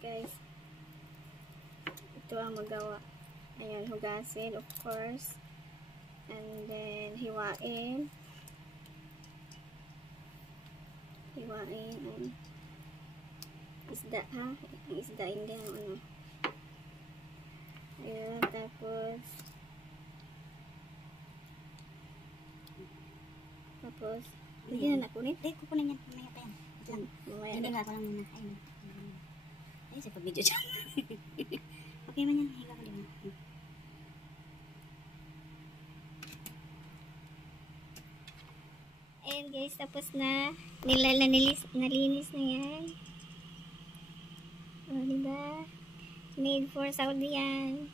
guys. Ito ang magawa. Ayan, hugasin, of course. And then, hiwain. Hiwain ang isda, ha? Ang isda, hindi ang ano. Ayan, tapos hindi na nakunit. Hindi, kukunin yan. Mamaya pa yan. Mamaya hindi na. nga ko lang muna. Ayun, sa pag-video dyan. Okay man yan. Higa ko din. Ayan guys, tapos na. Nalinis na yan. O, diba? Made for Saudi yan.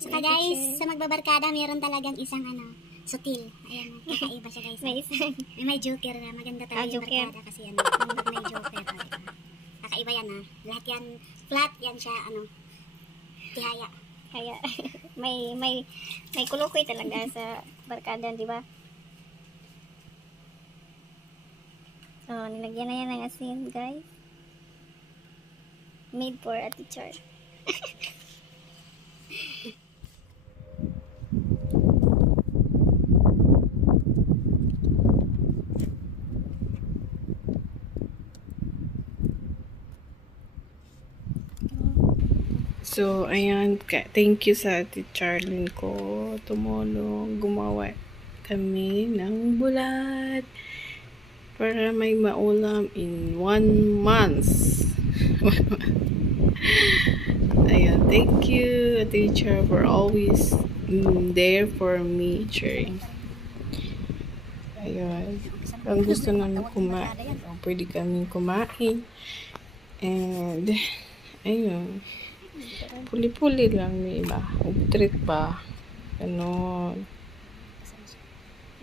Saka guys, sa magbabarkada, mayroon talagang isang sutil. Ayan, kakaiba siya guys. May joker na. Maganda talaga yung barkada kasi may joker. Kakaiba yan Lahat yan, flat yan siya, tihaya. Kaya, may kulukoy talaga sa barkada, di ba? So, nilagyan na yan ng asin, guys. Made for a teacher. So, ayan, thank you sa Ate Charlene ko. Tumulong, gumawa kami ng bulat para may maulam in 1 month. Ayan, thank you, Ate Char, for always there for me during. Ayan, kung gusto namin kumain, pwede kaming kumain. And, ayun. Puli-puli lang may iba. Treat ba? Ganon.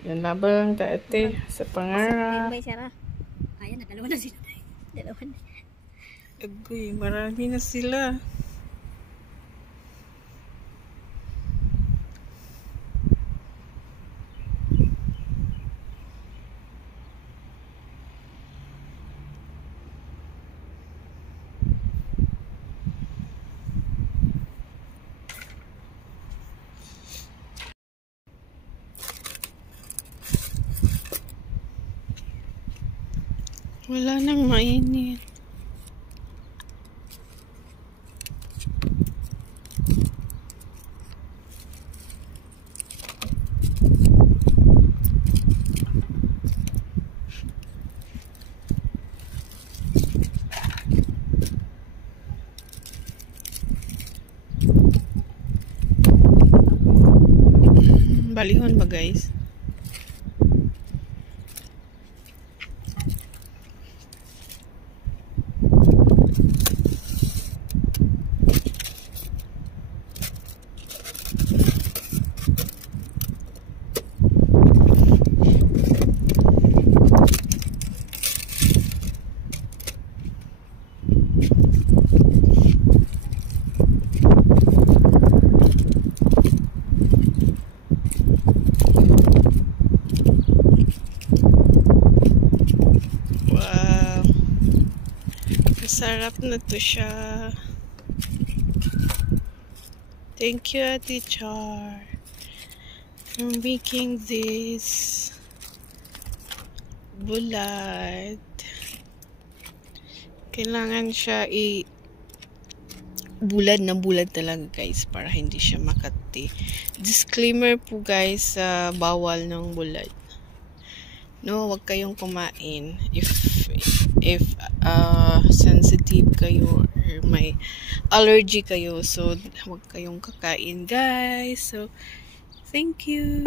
Yan labang taate sa pangarap. Ayan, dalawa na sila. Dalawa na. Agoy, marami na sila. Wala nang mainit. Balihon ba guys? Sarap na to siya. Thank you, Ate Char, for making this bulat. Kailangan siya bulad na bulad talaga guys para hindi siya makati. Disclaimer po guys, bawal ng bulad. No, wag kayong kumain if sensitive kayo or may allergy kayo, so wag kayong kakain guys. So thank you.